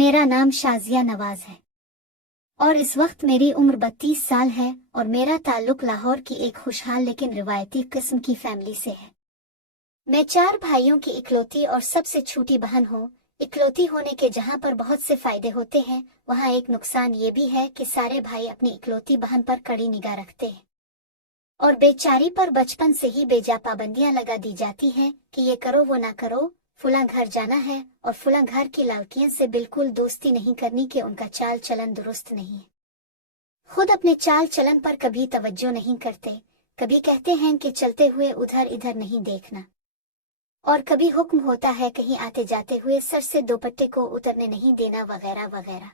मेरा नाम शाजिया नवाज है और इस वक्त मेरी उम्र 32 साल है और मेरा ताल्लुक लाहौर की एक खुशहाल लेकिन रिवायती किस्म की फैमिली से है। मैं 4 भाइयों की इकलौती और सबसे छोटी बहन हूँ। इकलौती होने के जहाँ पर बहुत से फायदे होते हैं, वहाँ एक नुकसान ये भी है कि सारे भाई अपनी इकलौती बहन पर कड़ी निगाह रखते हैं और बेचारी पर बचपन से ही बेजा पाबंदियां लगा दी जाती हैं कि ये करो वो ना करो, फुला घर जाना है और फुला घर की लड़कियों से बिल्कुल दोस्ती नहीं करनी कि उनका चाल चलन दुरुस्त नहीं है। खुद अपने चाल चलन पर कभी तवज्जो नहीं करते, कभी कहते हैं कि चलते हुए उधर इधर नहीं देखना और कभी हुक्म होता है कहीं आते जाते हुए सर से दुपट्टे को उतरने नहीं देना वगैरह वगैरह।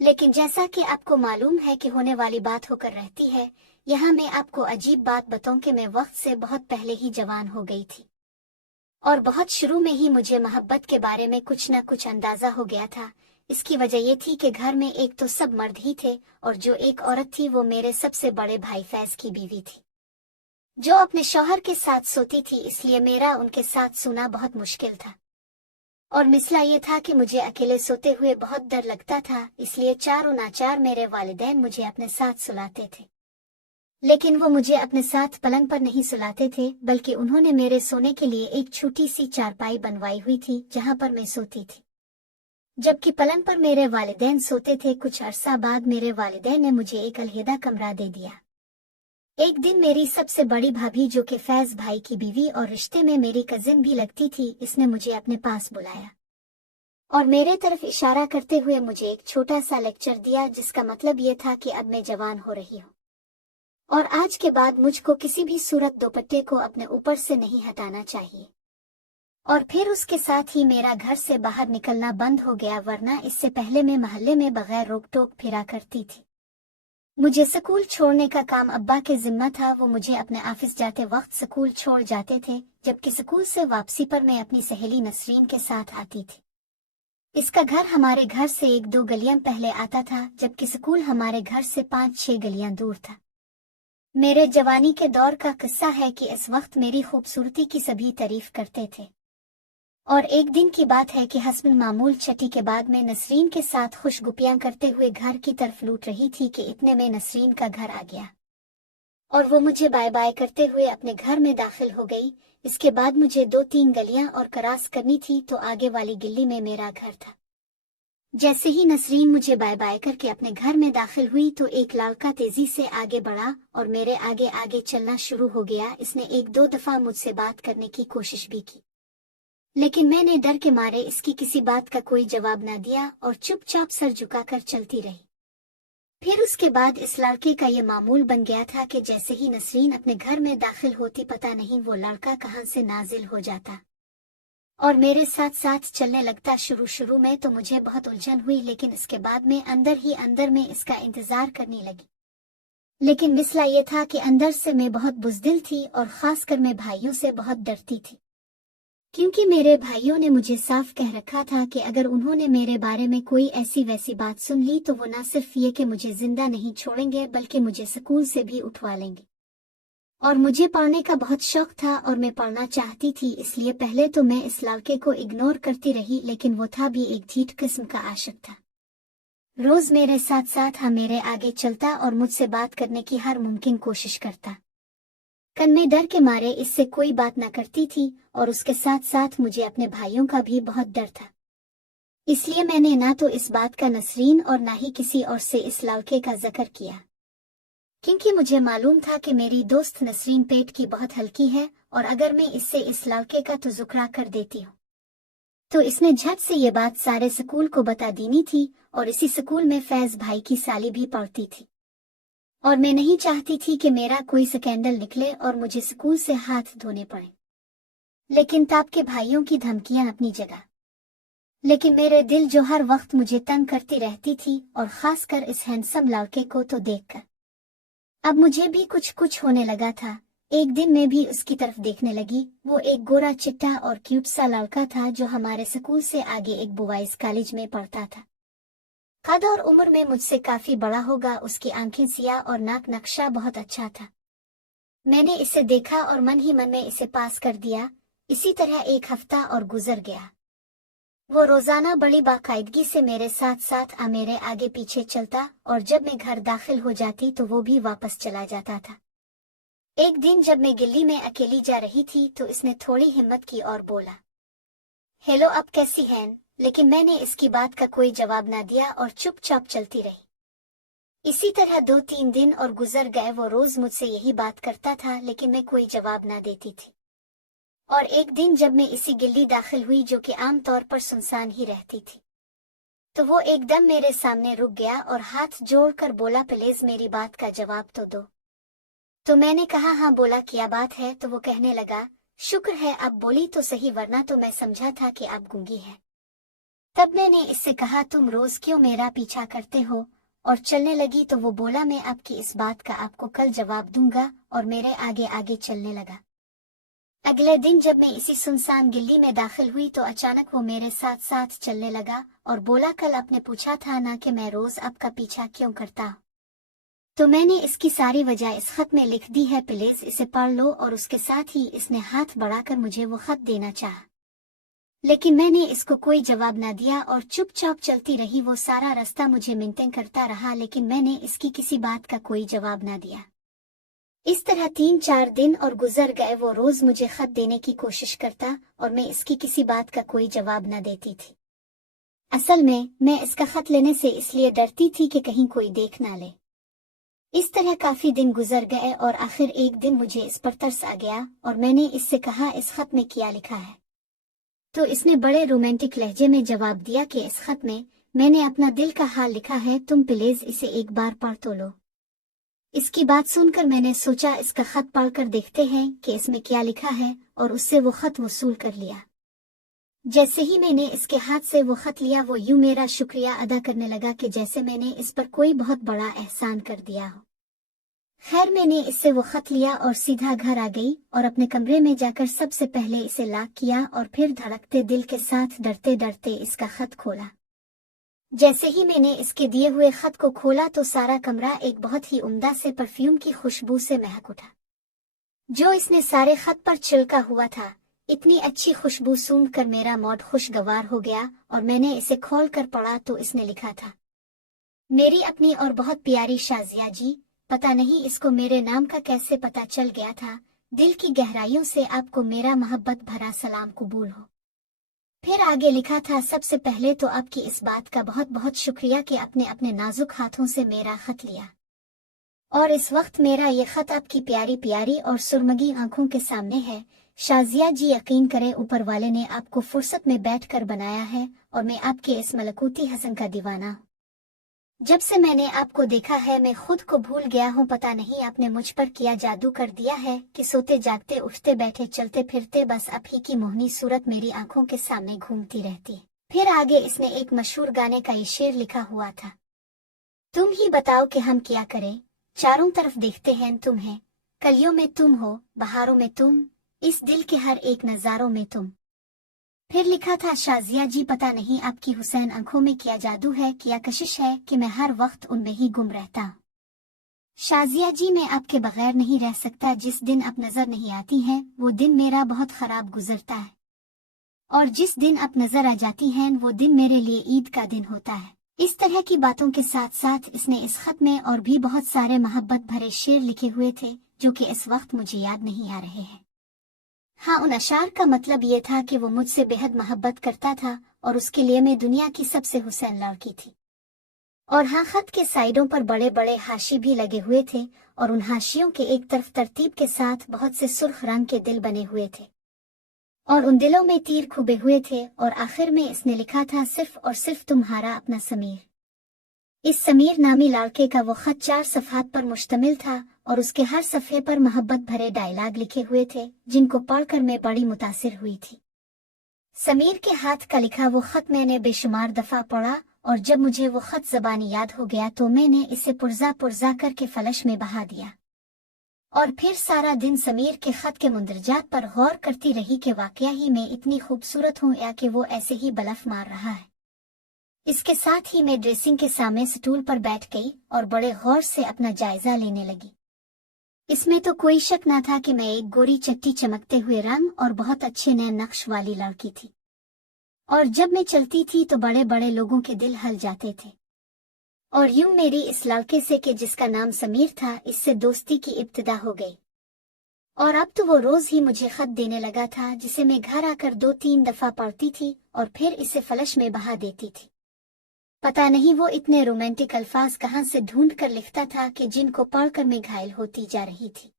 लेकिन जैसा कि आपको मालूम है कि होने वाली बात होकर रहती है, यहाँ मैं आपको अजीब बात बताऊं कि मैं वक्त से बहुत पहले ही जवान हो गई थी और बहुत शुरू में ही मुझे मोहब्बत के बारे में कुछ न कुछ अंदाजा हो गया था। इसकी वजह ये थी कि घर में एक तो सब मर्द ही थे और जो एक औरत थी वो मेरे सबसे बड़े भाई फैज की बीवी थी, जो अपने शौहर के साथ सोती थी, इसलिए मेरा उनके साथ सोना बहुत मुश्किल था। और मिसला ये था कि मुझे अकेले सोते हुए बहुत डर लगता था, इसलिए चारों नाचार मेरे वालिदैन मुझे अपने साथ सुलाते थे। लेकिन वो मुझे अपने साथ पलंग पर नहीं सुलाते थे, बल्कि उन्होंने मेरे सोने के लिए एक छोटी सी चारपाई बनवाई हुई थी जहां पर मैं सोती थी, जबकि पलंग पर मेरे वालिदैन सोते थे। कुछ अरसा बाद मेरे वालिदैन ने मुझे एक अलहदा कमरा दे दिया। एक दिन मेरी सबसे बड़ी भाभी, जो कि फैज भाई की बीवी और रिश्ते में मेरी कजिन भी लगती थी, इसने मुझे अपने पास बुलाया और मेरे तरफ इशारा करते हुए मुझे एक छोटा सा लेक्चर दिया, जिसका मतलब ये था कि अब मैं जवान हो रही हूँ और आज के बाद मुझको किसी भी सूरत दुपट्टे को अपने ऊपर से नहीं हटाना चाहिए। और फिर उसके साथ ही मेरा घर से बाहर निकलना बंद हो गया, वरना इससे पहले मैं मोहल्ले में बगैर रोक टोक फिरा करती थी। मुझे स्कूल छोड़ने का काम अब्बा के जिम्मा था। वो मुझे अपने ऑफिस जाते वक्त स्कूल छोड़ जाते थे, जबकि स्कूल से वापसी पर मैं अपनी सहेली नसरीन के साथ आती थी। इसका घर हमारे घर से 1-2 गलियां पहले आता था, जबकि स्कूल हमारे घर से 5-6 गलियां दूर था। मेरे जवानी के दौर का किस्सा है कि इस वक्त मेरी खूबसूरती की सभी तारीफ करते थे और एक दिन की बात है कि हस्बन मामूल छठी के बाद मैं नसरीन के साथ खुशगुपियां करते हुए घर की तरफ लूट रही थी कि इतने में नसरीन का घर आ गया और वो मुझे बाय बाय करते हुए अपने घर में दाखिल हो गई। इसके बाद मुझे 2-3 गलियां और क्रॉस करनी थी तो आगे वाली गली में मेरा घर था। जैसे ही नसरीन मुझे बाय बाय करके अपने घर में दाखिल हुई तो एक लड़का तेजी से आगे बढ़ा और मेरे आगे आगे चलना शुरू हो गया। इसने 1-2 दफा मुझसे बात करने की कोशिश भी की, लेकिन मैंने डर के मारे इसकी किसी बात का कोई जवाब न दिया और चुपचाप सर झुकाकर चलती रही। फिर उसके बाद इस लड़के का ये मामूल बन गया था कि जैसे ही नसरीन अपने घर में दाखिल होती, पता नहीं वो लड़का कहाँ से नाजिल हो जाता और मेरे साथ साथ चलने लगता। शुरू में तो मुझे बहुत उलझन हुई, लेकिन इसके बाद में अंदर ही अंदर में इसका इंतजार करने लगी। लेकिन मिसला ये था कि अंदर से मैं बहुत बुज़दिल थी और खासकर मैं भाइयों से बहुत डरती थी, क्योंकि मेरे भाइयों ने मुझे साफ कह रखा था कि अगर उन्होंने मेरे बारे में कोई ऐसी वैसी बात सुन ली तो वो न सिर्फ ये कि मुझे जिंदा नहीं छोड़ेंगे, बल्कि मुझे स्कूल से भी उठवा लेंगे। और मुझे पढ़ने का बहुत शौक था और मैं पढ़ना चाहती थी, इसलिए पहले तो मैं इस लड़के को इग्नोर करती रही, लेकिन वो था भी एक झीठ किस्म का आशिक था। रोज मेरे साथ साथ मेरे आगे चलता और मुझसे बात करने की हर मुमकिन कोशिश करता। कल मैं डर के मारे इससे कोई बात न करती थी और उसके साथ साथ मुझे अपने भाइयों का भी बहुत डर था, इसलिए मैंने ना तो इस बात का नसरीन और ना ही किसी और से इस लड़के का जिक्र किया, क्योंकि मुझे मालूम था कि मेरी दोस्त नसरीन पेट की बहुत हल्की है और अगर मैं इससे इस लड़के का तजुकरा कर देती हूँ तो इसने झट से ये बात सारे स्कूल को बता देनी थी। और इसी स्कूल में फैज भाई की साली भी पढ़ती थी और मैं नहीं चाहती थी कि मेरा कोई स्कैंडल निकले और मुझे स्कूल से हाथ धोने पड़े। लेकिन ताप के भाइयों की धमकियां अपनी जगह, लेकिन मेरे दिल जो हर वक्त मुझे तंग करती रहती थी, और खासकर इस हैंडसम लड़के को तो देखकर अब मुझे भी कुछ होने लगा था। एक दिन मैं भी उसकी तरफ देखने लगी। वो एक गोरा चिट्टा और क्यूट सा लड़का था जो हमारे स्कूल से आगे एक बॉयज कॉलेज में पढ़ता था। कद और उम्र में मुझसे काफी बड़ा होगा। उसकी आंखें सियाह और नाक नक्शा बहुत अच्छा था। मैंने इसे देखा और मन ही मन में इसे पास कर दिया। इसी तरह एक हफ्ता और गुजर गया। वो रोजाना बड़ी बाकायदगी से मेरे साथ साथ मेरे आगे पीछे चलता और जब मैं घर दाखिल हो जाती तो वो भी वापस चला जाता था। एक दिन जब मैं गिल्ली में अकेली जा रही थी तो इसने थोड़ी हिम्मत की और बोला, हेलो, अब कैसी हैं? लेकिन मैंने इसकी बात का कोई जवाब ना दिया और चुपचाप चलती रही। इसी तरह 2-3 दिन और गुजर गए। वो रोज मुझसे यही बात करता था लेकिन मैं कोई जवाब ना देती थी। और एक दिन जब मैं इसी गिल्ली दाखिल हुई जो कि आम तौर पर सुनसान ही रहती थी, तो वो एकदम मेरे सामने रुक गया और हाथ जोड़कर बोला, प्लीज मेरी बात का जवाब तो दो। तो मैंने कहा, हाँ बोला, क्या बात है? तो वो कहने लगा, शुक्र है अब बोली तो सही, वरना तो मैं समझा था कि आप गूंगी है। तब मैंने इससे कहा, तुम रोज क्यों मेरा पीछा करते हो? और चलने लगी तो वो बोला, मैं आपकी इस बात का आपको कल जवाब दूंगा, और मेरे आगे आगे चलने लगा। अगले दिन जब मैं इसी सुनसान गिल्ली में दाखिल हुई तो अचानक वो मेरे साथ साथ चलने लगा और बोला, कल आपने पूछा था ना कि मैं रोज आपका पीछा क्यों करता हूँ, तो मैंने इसकी सारी वजह इस खत में लिख दी है, प्लीज इसे पढ़ लो। और उसके साथ ही इसने हाथ बढ़ाकर मुझे वो खत देना चाहा, लेकिन मैंने इसको कोई जवाब न दिया और चुपचाप चलती रही। वो सारा रास्ता मुझे मिन्नतें करता रहा लेकिन मैंने इसकी किसी बात का कोई जवाब न दिया। इस तरह 3-4 दिन और गुजर गए। वो रोज मुझे खत देने की कोशिश करता और मैं इसकी किसी बात का कोई जवाब न देती थी। असल में मैं इसका खत लेने से इसलिए डरती थी कि कहीं कोई देख ना ले। इस तरह काफी दिन गुजर गए और आखिर एक दिन मुझे इस पर तरस आ गया और मैंने इससे कहा, इस खत में क्या लिखा है? तो इसने बड़े रोमांटिक लहजे में जवाब दिया कि इस खत में मैंने अपना दिल का हाल लिखा है, तुम प्लीज इसे एक बार पढ़ तो लो। इसकी बात सुनकर मैंने सोचा, इसका खत पढ़कर देखते हैं कि इसमें क्या लिखा है, और उससे वो खत वसूल कर लिया। जैसे ही मैंने इसके हाथ से वो खत लिया, वो यूं मेरा शुक्रिया अदा करने लगा कि जैसे मैंने इस पर कोई बहुत बड़ा एहसान कर दिया हो। खैर, मैंने इससे वो खत लिया और सीधा घर आ गई और अपने कमरे में जाकर सबसे पहले इसे लॉक किया और फिर धड़कते दिल के साथ डरते डरते इसका खत खोला। जैसे ही मैंने इसके दिए हुए खत को खोला तो सारा कमरा एक बहुत ही उम्दा से परफ्यूम की खुशबू से महक उठा, जो इसने सारे खत पर छिड़का हुआ था। इतनी अच्छी खुशबू सूंघकर मेरा मूड खुशगवार हो गया और मैंने इसे खोलकर पढ़ा तो इसने लिखा था, मेरी अपनी और बहुत प्यारी शाजिया जी, पता नहीं इसको मेरे नाम का कैसे पता चल गया था। दिल की गहराइयों से आपको मेरा मोहब्बत भरा सलाम कबूल हो। फिर आगे लिखा था, सबसे पहले तो आपकी इस बात का बहुत बहुत शुक्रिया कि आपने अपने नाजुक हाथों से मेरा खत लिया, और इस वक्त मेरा ये खत आपकी प्यारी प्यारी और सुरमगी आंखों के सामने है। शाजिया जी, यकीन करें ऊपर वाले ने आपको फुर्सत में बैठकर बनाया है और मैं आपके इस मलकूती हसन का दीवाना हूँ। जब से मैंने आपको देखा है मैं खुद को भूल गया हूँ। पता नहीं आपने मुझ पर किया जादू कर दिया है कि सोते जागते उठते बैठे चलते फिरते बस आप ही की मोहनी सूरत मेरी आंखों के सामने घूमती रहती है। फिर आगे इसने एक मशहूर गाने का ये शेर लिखा हुआ था, तुम ही बताओ कि हम क्या करें, चारों तरफ देखते हैं तुम्हें, कलियों में तुम हो, बहारों में तुम, इस दिल के हर एक नजारों में तुम। फिर लिखा था, शाजिया जी, पता नहीं आपकी हुसैन आंखों में क्या जादू है, क्या कशिश है कि मैं हर वक्त उनमें ही गुम रहता हूँ। शाजिया जी, मैं आपके बगैर नहीं रह सकता। जिस दिन आप नजर नहीं आती हैं वो दिन मेरा बहुत खराब गुजरता है, और जिस दिन आप नजर आ जाती हैं वो दिन मेरे लिए ईद का दिन होता है। इस तरह की बातों के साथ साथ इसने इस खत में और भी बहुत सारे मोहब्बत भरे शेर लिखे हुए थे जो कि इस वक्त मुझे याद नहीं आ रहे हैं। हाँ, उन अशार का मतलब ये था कि वो मुझसे बेहद मोहब्बत करता था और उसके लिए मैं दुनिया की सबसे हुसैन लड़की थी। और हाँ, खत के साइडों पर बड़े बड़े हाशी भी लगे हुए थे और उन हाशियों के एक तरफ तरतीब के साथ बहुत से सुर्ख रंग के दिल बने हुए थे और उन दिलों में तीर खुबे हुए थे। और आखिर में इसने लिखा था, सिर्फ और सिर्फ तुम्हारा अपना समीर। इस समीर नामी लड़के का वो खत 4 सफ़हात पर मुश्तमिल था और उसके हर सफ़े पर मोहब्बत भरे डायलॉग लिखे हुए थे जिनको पढ़कर मैं बड़ी मुतासिर हुई थी। समीर के हाथ का लिखा वो खत मैंने बेशुमार दफा पढ़ा और जब मुझे वो खत ज़बानी याद हो गया तो मैंने इसे पुर्जा पुर्जा करके फलश में बहा दिया और फिर सारा दिन समीर के खत के मुंदरजात पर गौर करती रही कि वाकया ही मैं इतनी खूबसूरत हूँ या कि वो ऐसे ही बलफ मार रहा है। इसके साथ ही मैं ड्रेसिंग के सामने स्टूल पर बैठ गई और बड़े गौर से अपना जायजा लेने लगी। इसमें तो कोई शक न था कि मैं एक गोरी चट्टी चमकते हुए रंग और बहुत अच्छे नए नक्श वाली लड़की थी। और जब मैं चलती थी तो बड़े बड़े लोगों के दिल हिल जाते थे। और यूं मेरी इस लड़के से कि जिसका नाम समीर था, इससे दोस्ती की इब्तिदा हो गई। और अब तो वो रोज ही मुझे खत देने लगा था, जिसे मैं घर आकर 2-3 दफा पढ़ती थी और फिर इसे फलश में बहा देती थी। पता नहीं वो इतने रोमांटिक अल्फाज कहाँ से ढूंढ कर लिखता था कि जिनको पढ़कर मैं घायल होती जा रही थी।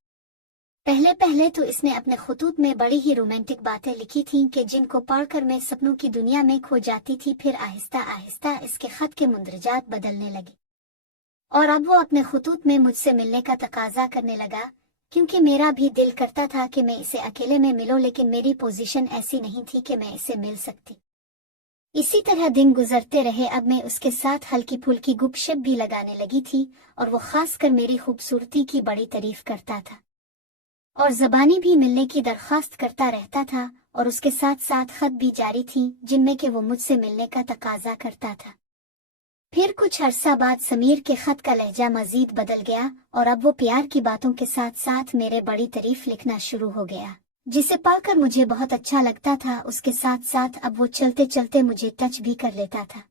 पहले पहले तो इसने अपने खुतूत में बड़ी ही रोमांटिक बातें लिखी थीं कि जिनको पढ़कर मैं सपनों की दुनिया में खो जाती थी। फिर आहिस्ता आहिस्ता इसके खत के मुंदरजात बदलने लगे और अब वो अपने खुतूत में मुझसे मिलने का तकाजा करने लगा, क्योंकि मेरा भी दिल करता था कि मैं इसे अकेले में मिलूं, लेकिन मेरी पोजीशन ऐसी नहीं थी कि मैं इसे मिल सकती। इसी तरह दिन गुजरते रहे। अब मैं उसके साथ हल्की फुल्की गुपशप भी लगाने लगी थी और वो खासकर मेरी खूबसूरती की बड़ी तारीफ करता था और ज़बानी भी मिलने की दरख्वास्त करता रहता था और उसके साथ साथ खत भी जारी थी जिनमें कि वो मुझसे मिलने का तकाजा करता था। फिर कुछ अरसा बाद समीर के खत का लहजा मजीद बदल गया और अब वो प्यार की बातों के साथ साथ मेरे बड़ी तारीफ लिखना शुरू हो गया, जिसे पढ़कर मुझे बहुत अच्छा लगता था। उसके साथ साथ अब वो चलते चलते मुझे टच भी कर लेता था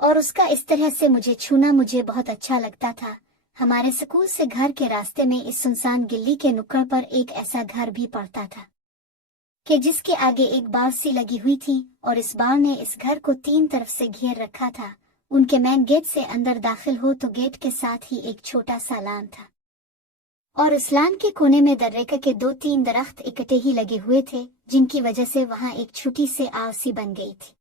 और उसका इस तरह से मुझे छूना मुझे बहुत अच्छा लगता था। हमारे स्कूल से घर के रास्ते में इस सुनसान गिल्ली के नुक्कड़ पर एक ऐसा घर भी पड़ता था कि जिसके आगे एक बाड़ सी लगी हुई थी और इस बाड़ ने इस घर को 3 तरफ से घेर रखा था। उनके मेन गेट से अंदर दाखिल हो तो गेट के साथ ही एक छोटा सा लान था और इस लान के कोने में दर्रेका के 2-3 दरख्त इकट्ठे ही लगे हुए थे, जिनकी वजह से वहां एक छोटी सी आव सी बन गई थी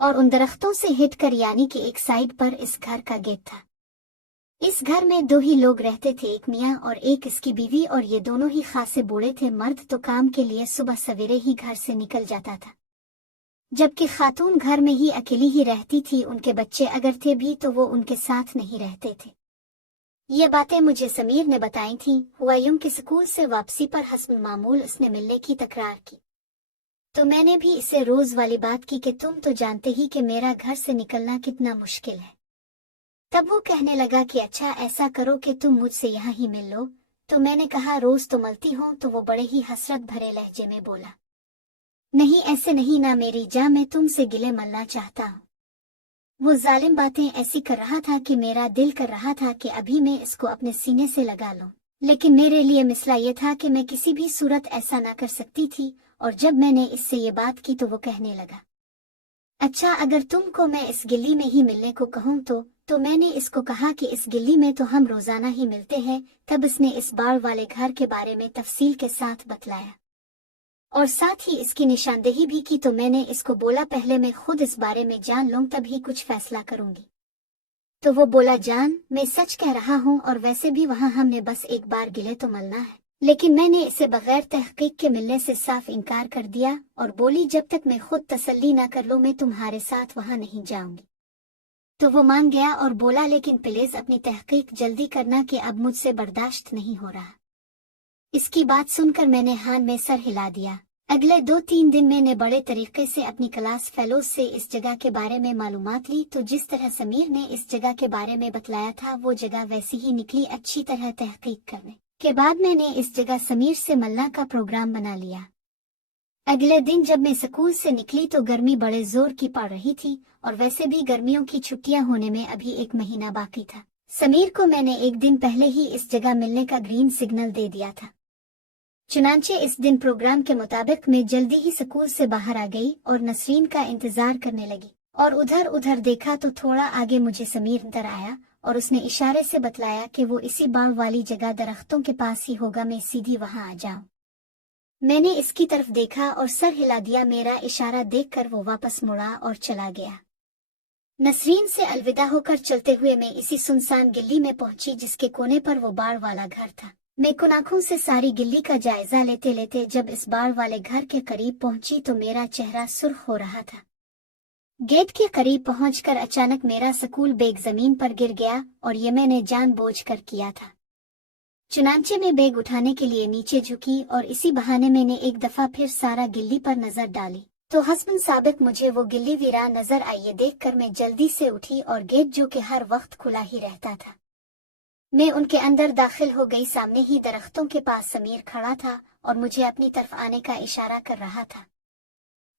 और उन दरख्तों से हिट कर यानी कि एक साइड पर इस घर का गेट था। इस घर में 2 ही लोग रहते थे, एक मियाँ और एक इसकी बीवी, और ये दोनों ही खासे बूढ़े थे। मर्द तो काम के लिए सुबह सवेरे ही घर से निकल जाता था, जबकि खातून घर में ही अकेली ही रहती थी। उनके बच्चे अगर थे भी तो वो उनके साथ नहीं रहते थे। ये बातें मुझे समीर ने बताई थीं। हुआ यूं कि स्कूल से वापसी पर हस्ब मामूल उसने मिलने की तकरार की, तो मैंने भी इसे रोज वाली बात की कि तुम तो जानते ही कि मेरा घर से निकलना कितना मुश्किल है। तब वो कहने लगा कि अच्छा ऐसा करो कि तुम मुझसे यहाँ ही मिल लो। तो मैंने कहा रोज तो मिलती हूँ। तो वो बड़े ही हसरत भरे लहजे में बोला, नहीं ऐसे नहीं ना मेरी जान, मैं तुमसे गिले मलना चाहता हूँ। वो जालिम बातें ऐसी कर रहा था कि मेरा दिल कर रहा था कि अभी मैं इसको अपने सीने से लगा लूं, लेकिन मेरे लिए मसला ये था कि मैं किसी भी सूरत ऐसा ना कर सकती थी। और जब मैंने इससे ये बात की तो वो कहने लगा, अच्छा अगर तुमको मैं इस गिल्ली में ही मिलने को कहूँ तो मैंने इसको कहा कि इस गिल्ली में तो हम रोजाना ही मिलते हैं। तब इसने इस बाड़ वाले घर के बारे में तफसील के साथ बतलाया और साथ ही इसकी निशानदेही भी की। तो मैंने इसको बोला पहले मैं खुद इस बारे में जान लूं तभी कुछ फैसला करूंगी। तो वो बोला, जान मैं सच कह रहा हूँ, और वैसे भी वहाँ हमने बस एक बार गिले तो मलना है। लेकिन मैंने इसे बगैर तहकीक के मिलने से साफ इनकार कर दिया और बोली जब तक मैं खुद तसल्ली ना कर लूं मैं तुम्हारे साथ वहाँ नहीं जाऊंगी। तो वो मान गया और बोला, लेकिन प्लीज अपनी तहकीक जल्दी करना कि अब मुझसे बर्दाश्त नहीं हो रहा। इसकी बात सुनकर मैंने हान में सर हिला दिया। अगले 2-3 दिन मैंने बड़े तरीके से अपनी क्लास फेलोज से इस जगह के बारे में मालूमात ली। तो जिस तरह समीर ने इस जगह के बारे में बतलाया था वो जगह वैसी ही निकली। अच्छी तरह तहकीक करने के बाद मैंने इस जगह समीर से मिलने का प्रोग्राम बना लिया। अगले दिन जब मैं स्कूल से निकली तो गर्मी बड़े जोर की पड़ रही थी और वैसे भी गर्मियों की छुट्टियां होने में अभी 1 महीना बाकी था। समीर को मैंने एक दिन पहले ही इस जगह मिलने का ग्रीन सिग्नल दे दिया था। चुनांचे इस दिन प्रोग्राम के मुताबिक मैं जल्दी ही स्कूल से बाहर आ गई और नसरीन का इंतजार करने लगी और उधर उधर देखा तो थोड़ा आगे मुझे समीर नजर आया और उसने इशारे से बतलाया कि वो इसी बाड़ वाली जगह दरख्तों के पास ही होगा, मैं सीधी वहां आ जाऊं। मैंने इसकी तरफ देखा और सर हिला दिया। मेरा इशारा देखकर वो वापस मुड़ा और चला गया। नसरीन से अलविदा होकर चलते हुए मैं इसी सुनसान गिल्ली में पहुंची जिसके कोने पर वो बाड़ वाला घर था। मैं कुन आंखों से सारी गिल्ली का जायजा लेते लेते जब इस बाड़ वाले घर के करीब पहुंची तो मेरा चेहरा सुर्ख हो रहा था। गेट के करीब पहुंचकर अचानक मेरा स्कूल बैग जमीन पर गिर गया और ये मैंने जानबूझकर किया था। चुनांचे में बैग उठाने के लिए नीचे झुकी और इसी बहाने मैंने एक दफा फिर सारा गिल्ली पर नजर डाली तो हस्बन साबिक मुझे वो गिल्ली वीरान नजर आई। ये देखकर मैं जल्दी से उठी और गेट जो कि हर वक्त खुला ही रहता था, मैं उनके अंदर दाखिल हो गई। सामने ही दरख्तों के पास समीर खड़ा था और मुझे अपनी तरफ आने का इशारा कर रहा था।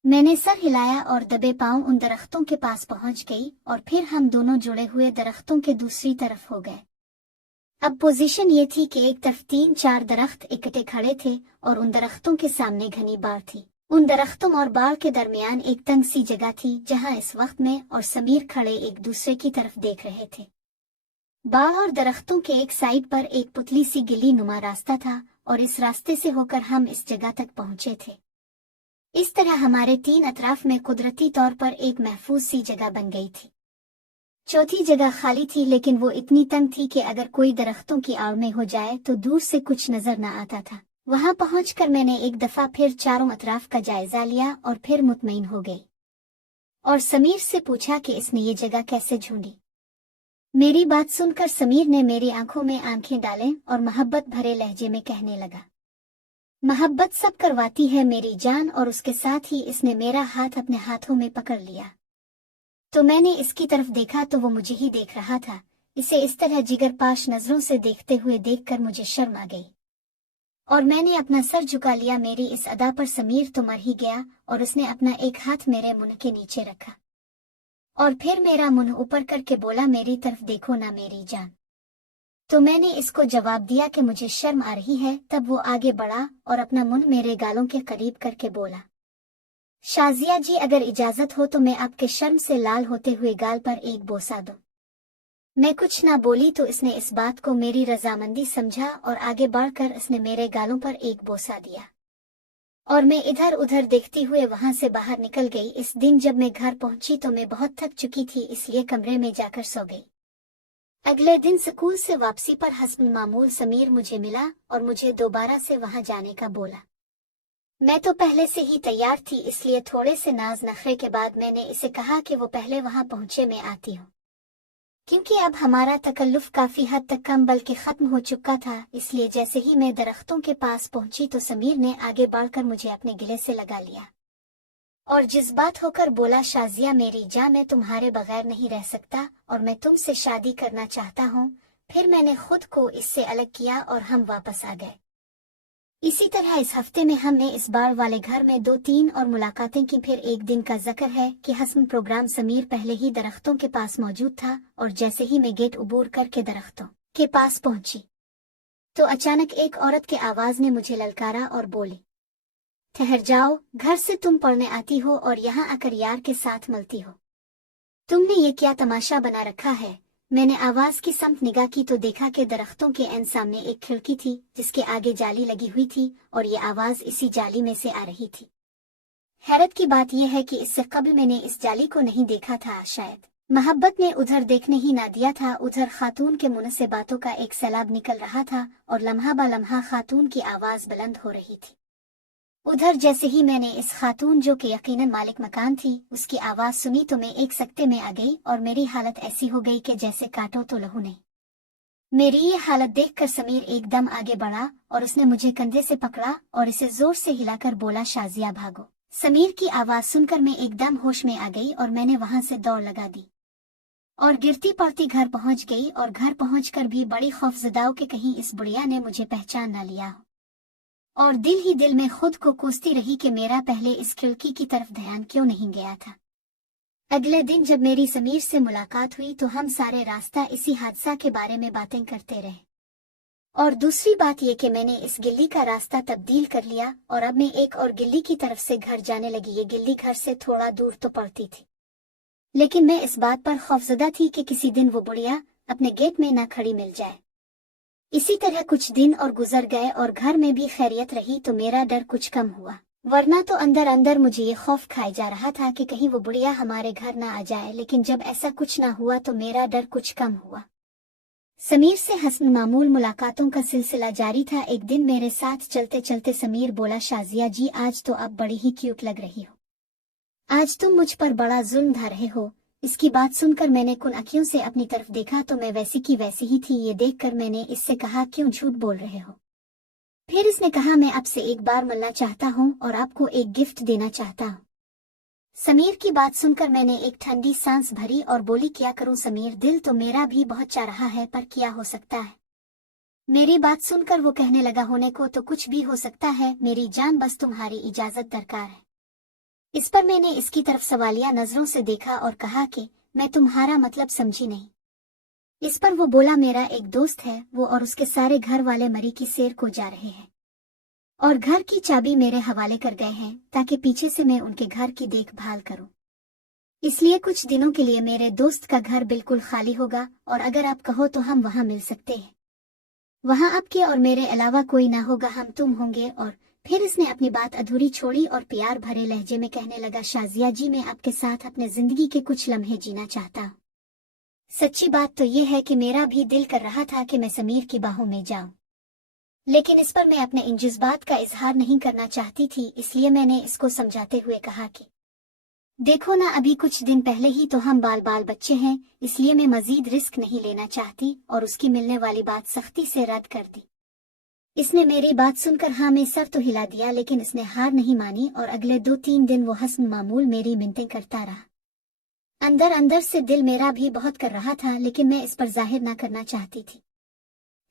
मैंने सर हिलाया और दबे पांव उन दरख्तों के पास पहुंच गई और फिर हम दोनों जुड़े हुए दरख्तों के दूसरी तरफ हो गए। अब पोजीशन ये थी कि एक तरफ 3-4 दरख्त इकट्ठे खड़े थे और उन दरख्तों के सामने घनी बाड़ थी। उन दरख्तों और बाड़ के दरमियान एक तंग सी जगह थी जहां इस वक्त मैं और समीर खड़े एक दूसरे की तरफ देख रहे थे। बाड़ और दरख्तों के एक साइड पर एक पुतली सी गिली नुमा रास्ता था और इस रास्ते से होकर हम इस जगह तक पहुंचे थे। इस तरह हमारे तीन अतराफ में कुदरती तौर पर एक महफूज सी जगह बन गई थी। चौथी जगह खाली थी, लेकिन वो इतनी तंग थी कि अगर कोई दरख्तों की आड़ में हो जाए तो दूर से कुछ नजर न आता था। वहां पहुंचकर मैंने एक दफा फिर चारों अतराफ का जायजा लिया और फिर मुतमईन हो गई और समीर से पूछा कि इसने ये जगह कैसे ढूंढी। मेरी बात सुनकर समीर ने मेरी आंखों में आंखें डालें और मोहब्बत भरे लहजे में कहने लगा, मोहब्बत सब करवाती है मेरी जान। और उसके साथ ही इसने मेरा हाथ अपने हाथों में पकड़ लिया तो मैंने इसकी तरफ देखा तो वो मुझे ही देख रहा था। इसे इस तरह जिगरपाश नजरों से देखते हुए देखकर मुझे शर्म आ गई और मैंने अपना सर झुका लिया। मेरी इस अदा पर समीर तो मर ही गया और उसने अपना एक हाथ मेरे मुंह के नीचे रखा और फिर मेरा मुंह ऊपर करके बोला, मेरी तरफ देखो ना मेरी जान। तो मैंने इसको जवाब दिया कि मुझे शर्म आ रही है। तब वो आगे बढ़ा और अपना मुंह मेरे गालों के करीब करके बोला, शाजिया जी अगर इजाजत हो तो मैं आपके शर्म से लाल होते हुए गाल पर एक बोसा दूं। मैं कुछ ना बोली तो इसने इस बात को मेरी रजामंदी समझा और आगे बढ़कर इसने मेरे गालों पर एक बोसा दिया और मैं इधर उधर देखती हुए वहां से बाहर निकल गई। इस दिन जब मैं घर पहुंची तो मैं बहुत थक चुकी थी, इसलिए कमरे में जाकर सो गई। अगले दिन स्कूल से वापसी पर हस्ब मामूल समीर मुझे मिला और मुझे दोबारा से वहां जाने का बोला। मैं तो पहले से ही तैयार थी, इसलिए थोड़े से नाज नखरे के बाद मैंने इसे कहा कि वो पहले वहां पहुंचे, मैं आती हूँ, क्योंकि अब हमारा तकल्लुफ काफी हद तक कम बल्कि खत्म हो चुका था। इसलिए जैसे ही मैं दरख्तों के पास पहुंची तो समीर ने आगे बढ़कर मुझे अपने गले से लगा लिया और जज्बात होकर बोला, शाजिया मेरी जान, मैं तुम्हारे बगैर नहीं रह सकता और मैं तुमसे शादी करना चाहता हूँ। फिर मैंने खुद को इससे अलग किया और हम वापस आ गए। इसी तरह इस हफ्ते में हमने इस बार वाले घर में 2-3 और मुलाकातें की। फिर एक दिन का जिक्र है कि हस्म प्रोग्राम समीर पहले ही दरख्तों के पास मौजूद था और जैसे ही मैं गेट उबूर करके दरख्तों के पास पहुंची तो अचानक एक औरत की आवाज ने मुझे ललकारा और बोली, ठहर जाओ, घर से तुम पढ़ने आती हो और यहाँ आकर यार के साथ मिलती हो, तुमने ये क्या तमाशा बना रखा है। मैंने आवाज की समत निगाह की तो देखा कि दरख्तों के एन सामने एक खिड़की थी जिसके आगे जाली लगी हुई थी और ये आवाज इसी जाली में से आ रही थी। हैरत की बात यह है कि इससे कबल मैंने इस जाली को नहीं देखा था। शायद मोहब्बत ने उधर देखने ही ना दिया था। उधर खातून के मुंह से बातों का एक सैलाब निकल रहा था और लम्हा ब लम्हा खातून की आवाज बुलंद हो रही थी। उधर जैसे ही मैंने इस खातून जो कि यकीनन मालिक मकान थी उसकी आवाज सुनी तो मैं एक सकते में आ गई और मेरी हालत ऐसी हो गई कि जैसे काटो तो लहू नहीं। मेरी ये हालत देखकर समीर एकदम आगे बढ़ा और उसने मुझे कंधे से पकड़ा और इसे जोर से हिलाकर बोला, शाजिया भागो। समीर की आवाज सुनकर मैं एकदम होश में आ गई और मैंने वहां से दौड़ लगा दी और गिरती पड़ती घर पहुंच गई और घर पहुंचकर भी बड़ी खौफजदाओं कि कहीं इस बुढ़िया ने मुझे पहचान न लिया हो। और दिल ही दिल में खुद को कोसती रही कि मेरा पहले इस खिड़की की तरफ ध्यान क्यों नहीं गया था। अगले दिन जब मेरी समीर से मुलाकात हुई तो हम सारे रास्ता इसी हादसा के बारे में बातें करते रहे और दूसरी बात यह कि मैंने इस गिल्ली का रास्ता तब्दील कर लिया और अब मैं एक और गिल्ली की तरफ से घर जाने लगी। ये गिल्ली घर से थोड़ा दूर तो पड़ती थी, लेकिन मैं इस बात पर खौफजदा थी कि किसी दिन वो बुढ़िया अपने गेट में न खड़ी मिल जाए। इसी तरह कुछ दिन और गुजर गए और घर में भी खैरियत रही तो मेरा डर कुछ कम हुआ, वरना तो अंदर अंदर मुझे ये खौफ खाए जा रहा था कि कहीं वो बुढ़िया हमारे घर ना आ जाए। लेकिन जब ऐसा कुछ ना हुआ तो मेरा डर कुछ कम हुआ। समीर से हसन मामूल मुलाकातों का सिलसिला जारी था। एक दिन मेरे साथ चलते चलते समीर बोला, शाजिया जी आज तो आप बड़ी ही क्यूट लग रही हो, आज तुम मुझ पर बड़ा जुल्म ढा रहे हो। इसकी बात सुनकर मैंने कुन अखियों से अपनी तरफ देखा तो मैं वैसी की वैसी ही थी। ये देखकर मैंने इससे कहा, क्यों झूठ बोल रहे हो। फिर इसने कहा, मैं आपसे एक बार मिलना चाहता हूँ और आपको एक गिफ्ट देना चाहता हूँ। समीर की बात सुनकर मैंने एक ठंडी सांस भरी और बोली, क्या करूं समीर, दिल तो मेरा भी बहुत चाह रहा है पर क्या हो सकता है। मेरी बात सुनकर वो कहने लगा, होने को तो कुछ भी हो सकता है मेरी जान, बस तुम्हारी इजाजत दरकार है। इस पर मैंने इसकी तरफ सवालिया नजरों से देखा और कहा कि मैं तुम्हारा मतलब समझी नहीं। इस पर वो बोला, मेरा एक दोस्त है, वो और उसके सारे घर वाले मरी की सैर को जा रहे हैं और घर की चाबी मेरे हवाले कर गए हैं ताकि पीछे से मैं उनके घर की देखभाल करूं। इसलिए कुछ दिनों के लिए मेरे दोस्त का घर बिल्कुल खाली होगा और अगर आप कहो तो हम वहां मिल सकते हैं। वहां आपके और मेरे अलावा कोई ना होगा, हम तुम होंगे। और फिर इसने अपनी बात अधूरी छोड़ी और प्यार भरे लहजे में कहने लगा, शाजिया जी, मैं आपके साथ अपने जिंदगी के कुछ लम्हे जीना चाहता हूँ। सच्ची बात तो ये है कि मेरा भी दिल कर रहा था कि मैं समीर की बाहों में जाऊं, लेकिन इस पर मैं अपने इन जज्बात का इजहार नहीं करना चाहती थी। इसलिए मैंने इसको समझाते हुए कहा कि देखो ना, अभी कुछ दिन पहले ही तो हम बाल बच्चे हैं, इसलिए मैं मजीद रिस्क नहीं लेना चाहती। और उसकी मिलने वाली बात सख्ती से रद्द कर दी। इसने मेरी बात सुनकर हाँ में सर तो हिला दिया, लेकिन इसने हार नहीं मानी और अगले 2-3 दिन वो हस्म मामूल मेरी मिन्नतें करता रहा। अंदर अंदर से दिल मेरा भी बहुत कर रहा था, लेकिन मैं इस पर जाहिर ना करना चाहती थी।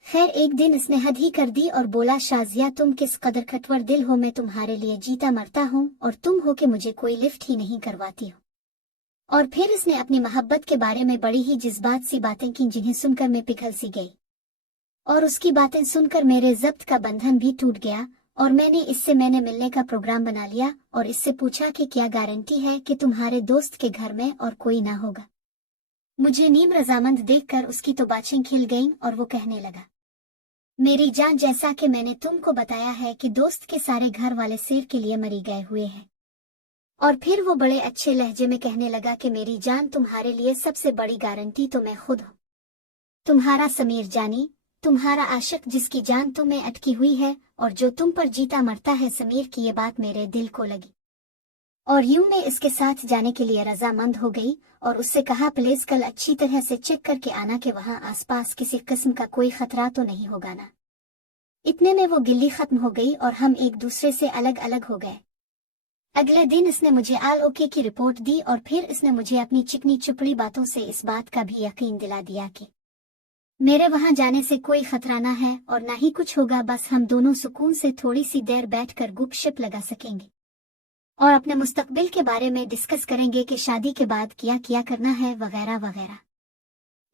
खैर एक दिन इसने हद ही कर दी और बोला, शाजिया, तुम किस कदर खटवर दिल हो, मैं तुम्हारे लिए जीता मरता हूँ और तुम हो कि मुझे कोई लिफ्ट ही नहीं करवाती हो। और फिर इसने अपनी मोहब्बत के बारे में बड़ी ही जज्बात सी बातें की, जिन्हें सुनकर मैं पिघल सी गई और उसकी बातें सुनकर मेरे जब्त का बंधन भी टूट गया। और मैंने मिलने का प्रोग्राम बना लिया और इससे पूछा कि क्या गारंटी है कि तुम्हारे दोस्त के घर में और कोई ना होगा। मुझे नीम रजामंद देखकर उसकी तो बाछें खिल गईं और वो कहने लगा, मेरी जान, जैसा कि मैंने तुमको बताया है कि दोस्त के सारे घर वाले सिर के लिए मरी गए हुए हैं। और फिर वो बड़े अच्छे लहजे में कहने लगा कि मेरी जान, तुम्हारे लिए सबसे बड़ी गारंटी तो मैं खुद हूँ, तुम्हारा समीर जानी, तुम्हारा आशिक, जिसकी जान तुम्हें अटकी हुई है और जो तुम पर जीता मरता है। समीर की ये बात मेरे दिल को लगी और यूं मैं इसके साथ जाने के लिए रजामंद हो गई और उससे कहा, प्लीज कल अच्छी तरह से चेक करके आना कि वहां आसपास किसी किस्म का कोई खतरा तो नहीं होगा ना। इतने में वो गिल्ली खत्म हो गई और हम एक दूसरे से अलग अलग हो गए। अगले दिन इसने मुझे आल ओके की रिपोर्ट दी और फिर इसने मुझे अपनी चिकनी चुपड़ी बातों से इस बात का भी यकीन दिला दिया कि मेरे वहां जाने से कोई खतरा ना है और ना ही कुछ होगा, बस हम दोनों सुकून से थोड़ी सी देर बैठकर गुपशप लगा सकेंगे और अपने मुस्तकबिल के बारे में डिस्कस करेंगे कि शादी के बाद क्या करना है वगैरह वगैरह।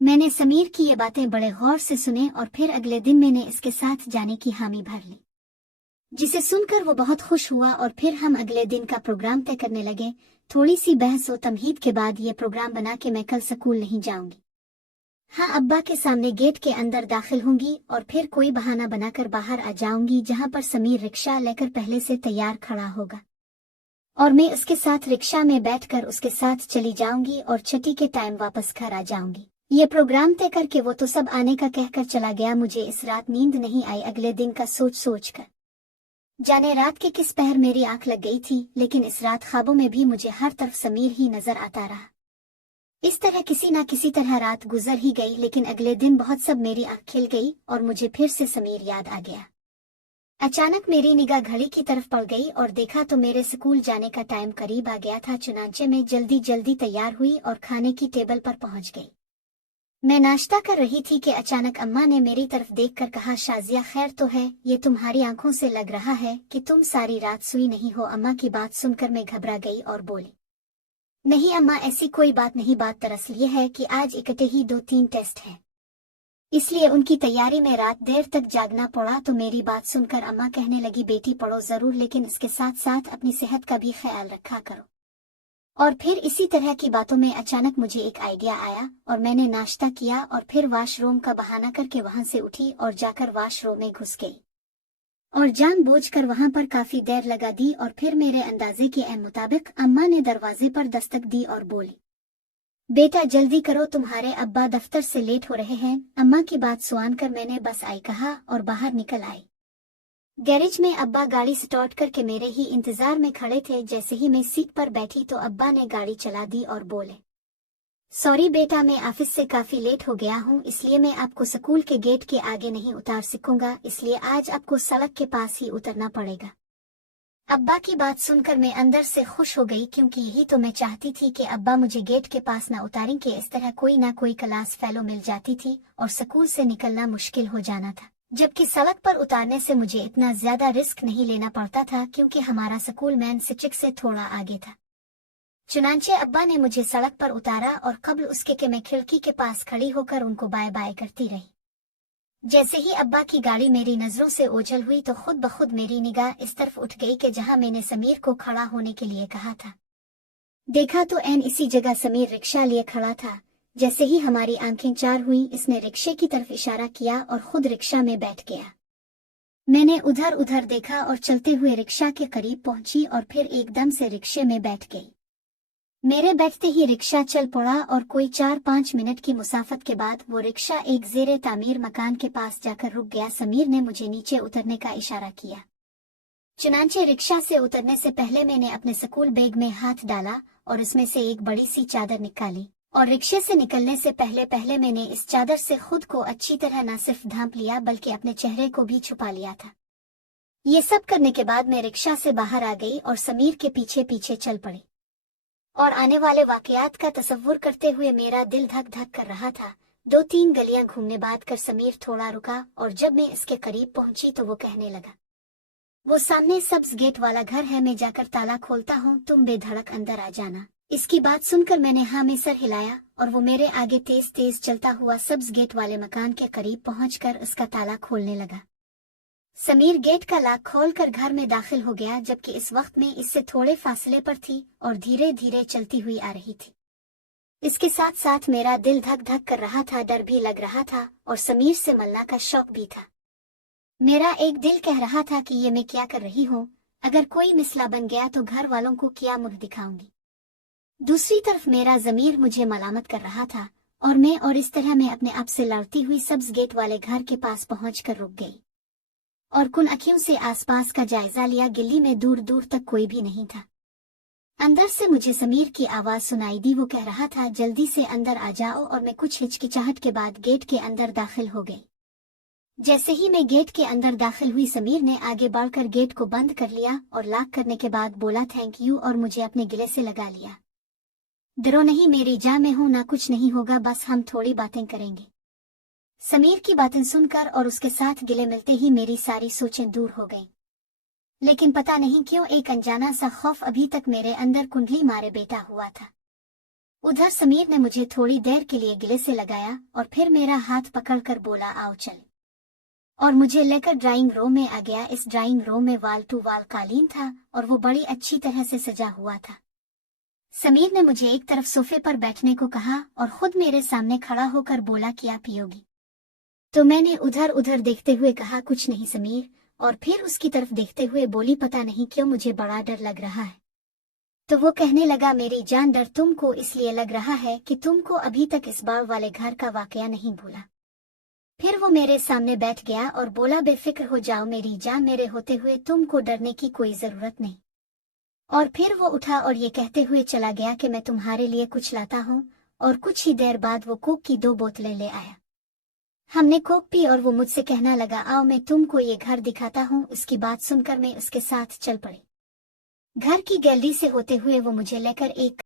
मैंने समीर की ये बातें बड़े गौर से सुने और फिर अगले दिन मैंने इसके साथ जाने की हामी भर ली, जिसे सुनकर वो बहुत खुश हुआ और फिर हम अगले दिन का प्रोग्राम तय करने लगे। थोड़ी सी बहस व तमहीद के बाद ये प्रोग्राम बना कि मैं कल स्कूल नहीं जाऊंगी। हाँ, अब्बा के सामने गेट के अंदर दाखिल होंगी और फिर कोई बहाना बनाकर बाहर आ जाऊंगी, जहां पर समीर रिक्शा लेकर पहले से तैयार खड़ा होगा और मैं उसके साथ रिक्शा में बैठकर उसके साथ चली जाऊंगी और छठी के टाइम वापस घर आ जाऊंगी। ये प्रोग्राम तय करके वो तो सब आने का कहकर चला गया। मुझे इस रात नींद नहीं आई अगले दिन का सोच कर। जाने रात के किस पहर मेरी आंख लग गई थी, लेकिन इस रात ख्वाबों में भी मुझे हर तरफ समीर ही नजर आता रहा। इस तरह किसी ना किसी तरह रात गुजर ही गई, लेकिन अगले दिन बहुत सब मेरी आंख खिल गई और मुझे फिर से समीर याद आ गया। अचानक मेरी निगाह घड़ी की तरफ पड़ गई और देखा तो मेरे स्कूल जाने का टाइम करीब आ गया था। चुनांचे में जल्दी तैयार हुई और खाने की टेबल पर पहुंच गई। मैं नाश्ता कर रही थी कि अचानक अम्मा ने मेरी तरफ देखकर कहा, शाजिया, खैर तो है? ये तुम्हारी आंखों से लग रहा है कि तुम सारी रात सोई नहीं हो। अम्मा की बात सुनकर मैं घबरा गई और बोली, नहीं अम्मा, ऐसी कोई बात नहीं। बात दरअसल ये है कि आज इकट्ठे ही 2-3 टेस्ट हैं, इसलिए उनकी तैयारी में रात देर तक जागना पड़ा। तो मेरी बात सुनकर अम्मा कहने लगी, बेटी पढ़ो जरूर, लेकिन इसके साथ साथ अपनी सेहत का भी ख्याल रखा करो। और फिर इसी तरह की बातों में अचानक मुझे एक आइडिया आया और मैंने नाश्ता किया और फिर वॉशरूम का बहाना करके वहां से उठी और जाकर वॉशरूम में घुस गई और जानबूझकर वहां पर काफी देर लगा दी। और फिर मेरे अंदाजे के मुताबिक अम्मा ने दरवाजे पर दस्तक दी और बोली, बेटा जल्दी करो, तुम्हारे अब्बा दफ्तर से लेट हो रहे हैं। अम्मा की बात सुन कर मैंने बस आई कहा और बाहर निकल आई। गैरेज में अब्बा गाड़ी स्टार्ट करके मेरे ही इंतजार में खड़े थे। जैसे ही मैं सीट पर बैठी तो अब्बा ने गाड़ी चला दी और बोले, सॉरी बेटा, मैं ऑफिस से काफी लेट हो गया हूँ, इसलिए मैं आपको स्कूल के गेट के आगे नहीं उतार सकूंगा, इसलिए आज आपको सड़क के पास ही उतरना पड़ेगा। अब्बा की बात सुनकर मैं अंदर से खुश हो गई, क्योंकि यही तो मैं चाहती थी कि अब्बा मुझे गेट के पास ना उतारें कि इस तरह कोई ना कोई क्लास फेलो मिल जाती थी और स्कूल से निकलना मुश्किल हो जाना था। जबकि सड़क पर उतारने से मुझे इतना ज्यादा रिस्क नहीं लेना पड़ता था, क्योंकि हमारा स्कूल मैन सिटी से थोड़ा आगे था। चुनांचे अब्बा ने मुझे सड़क पर उतारा और कब्ल उसके कि मैं खिड़की के पास खड़ी होकर उनको बाय बाय करती रही। जैसे ही अब्बा की गाड़ी मेरी नजरों से ओझल हुई तो खुद ब खुद मेरी निगाह इस तरफ उठ गई कि जहां मैंने समीर को खड़ा होने के लिए कहा था। देखा तो ऐन इसी जगह समीर रिक्शा लिए खड़ा था। जैसे ही हमारी आंखें चार हुई, इसने रिक्शे की तरफ इशारा किया और खुद रिक्शा में बैठ गया। मैंने उधर उधर देखा और चलते हुए रिक्शा के करीब पहुंची और फिर एकदम से रिक्शे में बैठ गई। मेरे बैठते ही रिक्शा चल पड़ा और कोई 4-5 मिनट की मुसाफत के बाद वो रिक्शा एक ज़ेरे तामीर मकान के पास जाकर रुक गया। समीर ने मुझे नीचे उतरने का इशारा किया। चुनांचे रिक्शा से उतरने से पहले मैंने अपने स्कूल बैग में हाथ डाला और उसमें से एक बड़ी सी चादर निकाली और रिक्शे से निकलने से पहले पहले मैंने इस चादर से खुद को अच्छी तरह न सिर्फ ढांप लिया बल्कि अपने चेहरे को भी छुपा लिया था। ये सब करने के बाद मैं रिक्शा से बाहर आ गई और समीर के पीछे पीछे चल पड़ी और आने वाले वाकयात का तसव्वुर करते हुए मेरा दिल धक धक कर रहा था। 2-3 गलियां घूमने बाद कर समीर थोड़ा रुका और जब मैं इसके करीब पहुंची तो वो कहने लगा, वो सामने सब्ज गेट वाला घर है, मैं जाकर ताला खोलता हूँ, तुम बेधड़क अंदर आ जाना। इसकी बात सुनकर मैंने हाँ में सर हिलाया और वो मेरे आगे तेज तेज चलता हुआ सब्ज गेट वाले मकान के करीब पहुंचकर उसका ताला खोलने लगा। समीर गेट का लॉक खोलकर घर में दाखिल हो गया, जबकि इस वक्त में इससे थोड़े फासले पर थी और धीरे धीरे चलती हुई आ रही थी। इसके साथ साथ मेरा दिल धक धक कर रहा था, डर भी लग रहा था और समीर से मिलना का शौक भी था। मेरा एक दिल कह रहा था कि ये मैं क्या कर रही हूँ, अगर कोई मिसला बन गया तो घर वालों को क्या मुंह दिखाऊंगी। दूसरी तरफ मेरा ज़मीर मुझे मलामत कर रहा था और इस तरह मैं अपने आप से लड़ती हुई सब्ज गेट वाले घर के पास पहुंचकर रुक गई और कुन अखियों से आसपास का जायजा लिया। गिल्ली में दूर दूर तक कोई भी नहीं था। अंदर से मुझे समीर की आवाज सुनाई दी। वो कह रहा था, जल्दी से अंदर आ जाओ, और मैं कुछ हिचकिचाहट के बाद गेट के अंदर दाखिल हो गई। जैसे ही मैं गेट के अंदर दाखिल हुई, समीर ने आगे बढ़कर गेट को बंद कर लिया और लॉक करने के बाद बोला थैंक यू और मुझे अपने गले से लगा लिया। डरो नहीं मेरी जान, मैं हूं ना, कुछ नहीं होगा, बस हम थोड़ी बातें करेंगे। समीर की बातें सुनकर और उसके साथ गिले मिलते ही मेरी सारी सोचें दूर हो गईं। लेकिन पता नहीं क्यों एक अनजाना सा खौफ अभी तक मेरे अंदर कुंडली मारे बैठा हुआ था। उधर समीर ने मुझे थोड़ी देर के लिए गिले से लगाया और फिर मेरा हाथ पकड़कर बोला आओ चल, और मुझे लेकर ड्राइंग रूम में आ गया। इस ड्राइंग रूम में वाल टू वाल कालीन था और वो बड़ी अच्छी तरह से सजा हुआ था। समीर ने मुझे एक तरफ सोफे पर बैठने को कहा और खुद मेरे सामने खड़ा होकर बोला क्या पियोगी। तो मैंने उधर उधर देखते हुए कहा कुछ नहीं समीर, और फिर उसकी तरफ देखते हुए बोली पता नहीं क्यों मुझे बड़ा डर लग रहा है। तो वो कहने लगा मेरी जान, डर तुमको इसलिए लग रहा है कि तुमको अभी तक इस बाढ़ वाले घर का वाकया नहीं भूला। फिर वो मेरे सामने बैठ गया और बोला बेफिक्र हो जाओ मेरी जान, मेरे होते हुए तुमको डरने की कोई जरूरत नहीं। और फिर वो उठा और ये कहते हुए चला गया कि मैं तुम्हारे लिए कुछ लाता हूँ, और कुछ ही देर बाद वो कोक की 2 बोतलें ले आया। हमने कोक पी और वो मुझसे कहना लगा आओ मैं तुमको ये घर दिखाता हूँ। उसकी बात सुनकर मैं उसके साथ चल पड़ी। घर की गैलरी से होते हुए वो मुझे लेकर एक